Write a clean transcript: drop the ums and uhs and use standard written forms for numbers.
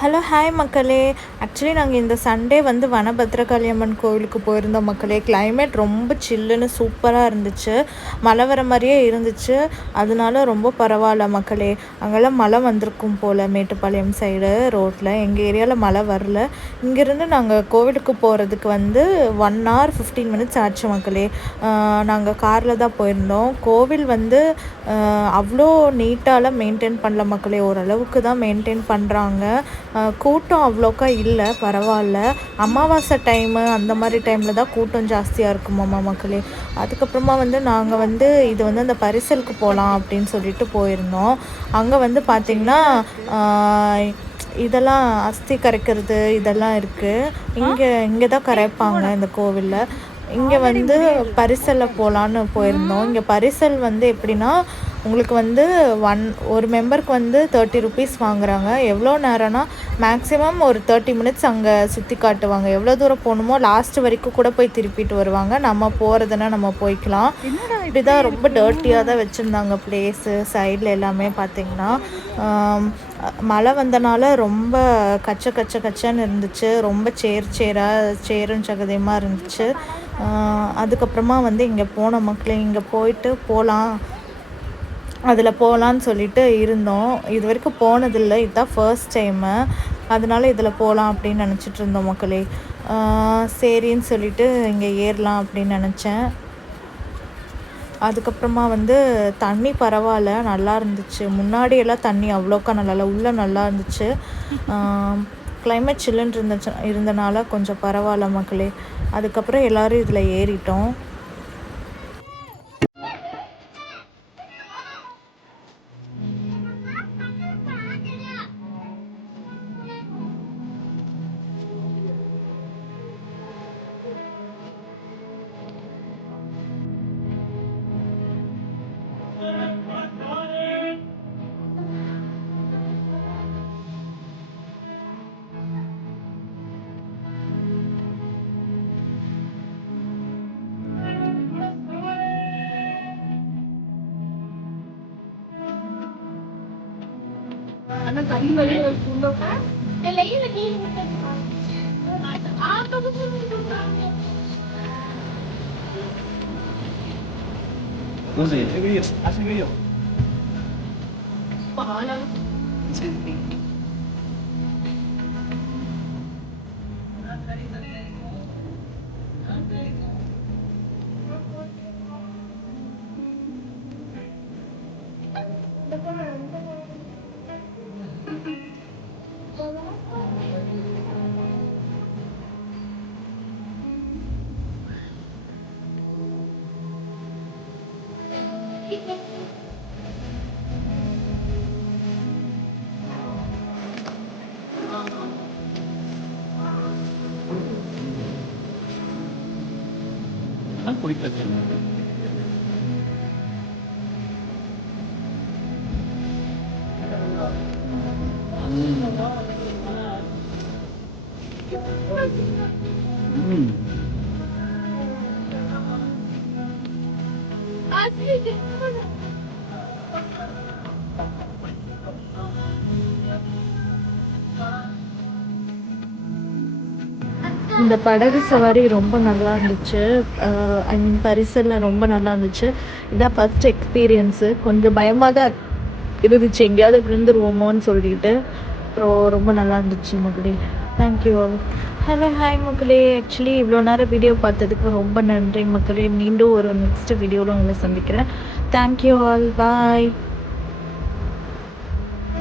Hello hi மக்களே. Actually நாங்கள் இந்த சண்டே வந்து வனபத்ரகாளியம்மன் கோவிலுக்கு போயிருந்தோம் மக்களே. கிளைமேட் ரொம்ப சில்லுன்னு சூப்பராக இருந்துச்சு. மழை வர மாதிரியே இருந்துச்சு. அதனால ரொம்ப பரவாயில்ல மக்களே. அங்கெல்லாம் மழை வந்திருக்கும் போல் மேட்டுப்பாளையம் சைடு ரோட்டில். எங்கள் ஏரியாவில் மழை வரல. இங்கேருந்து நாங்கள் கோவிலுக்கு போகிறதுக்கு வந்து 1 hour 15 minutes ஆச்சு மக்களே. நாங்கள் காரில் தான் போயிருந்தோம். கோவில் வந்து அவ்வளோ நீட்டாலாம் மெயின்டைன் பண்ணல மக்களே. ஓரளவுக்கு தான் மெயின்டைன் பண்ணுறாங்க. கூட்டம் அவ்வளோக்கா இல்லை, பரவாயில்ல. அமாவாசை டைமு அந்த மாதிரி டைமில் தான் கூட்டம் ஜாஸ்தியாக இருக்குமாம்மா மக்களே. அதுக்கப்புறமா வந்து நாங்கள் வந்து இது வந்து அந்த பரிசலுக்கு போகலாம் அப்படின்னு சொல்லிட்டு போயிருந்தோம். அங்கே வந்து பார்த்திங்கன்னா இதெல்லாம் அஸ்தி கரைக்கிறது இதெல்லாம் இருக்குது. இங்கே தான் கரைப்பாங்க இந்த கோவிலில். இங்கே வந்து பரிசலில் போகலான்னு போயிருந்தோம். இங்கே பரிசல் வந்து எப்படின்னா உங்களுக்கு வந்து ஒரு மெம்பருக்கு வந்து 30 rupees வாங்குறாங்க. எவ்வளோ நேரம்னா மேக்ஸிமம் ஒரு 30 minutes அங்கே சுற்றி காட்டுவாங்க. எவ்வளோ தூரம் போகணுமோ லாஸ்ட் வரைக்கும் கூட போய் திருப்பிட்டு வருவாங்க. நம்ம போகிறதுனா நம்ம போய்க்கலாம். இப்படி தான் ரொம்ப டர்ட்டியாக தான் வச்சுருந்தாங்க பிளேஸு. சைடில் எல்லாமே பார்த்திங்கன்னா மழை வந்தனால ரொம்ப கச்சன்னு இருந்துச்சு. ரொம்ப சேரும் சகதியமாக இருந்துச்சு. அதுக்கப்புறமா வந்து இங்கே போன மக்களே, இங்கே போயிட்டு அதில் போகலான்னு சொல்லிட்டு இருந்தோம். இது வரைக்கும் போனதில்லை, இதுதான் ஃபர்ஸ்ட் டைமு. அதனால இதில் போகலாம் அப்படின்னு நினச்சிட்டு இருந்தோம் மக்களே. சரின்னு சொல்லிட்டு இங்கே ஏறலாம் அப்படின்னு நினச்சேன். அதுக்கப்புறமா வந்து தண்ணி பரவாயில்ல, நல்லா இருந்துச்சு. முன்னாடியெல்லாம் தண்ணி அவ்வளோக்கா நல்லா உள்ளே நல்லா இருந்துச்சு. கிளைமேட் சில்லுன்னு இருந்தனால கொஞ்சம் பரவாயில்ல மக்களே. அதுக்கப்புறம் எல்லோரும் இதில் ஏறிட்டோம். குடிக்கிறது இந்த படகு சவாரி ரொம்ப நல்லா இருந்துச்சு. ஐ மீன் பரிசலில் ரொம்ப நல்லா இருந்துச்சு. இதான் ஃபஸ்ட் எக்ஸ்பீரியன்ஸு. கொஞ்சம் பயமாக தான் இருந்துச்சு, எங்கேயாவது விழுந்துருவோமோன்னு சொல்லிட்டு. அப்புறம் ரொம்ப நல்லா இருந்துச்சு மக்களே. Thank you all. ஹலோ ஹாய் மக்களே. ஆக்சுவலி இவ்வளோ நேரம் வீடியோ பார்த்ததுக்கு ரொம்ப நன்றி மக்களே. மீண்டும் ஒரு நெக்ஸ்ட் வீடியோவில் உங்களை சந்திக்கிறேன். Thank you all. பாய்.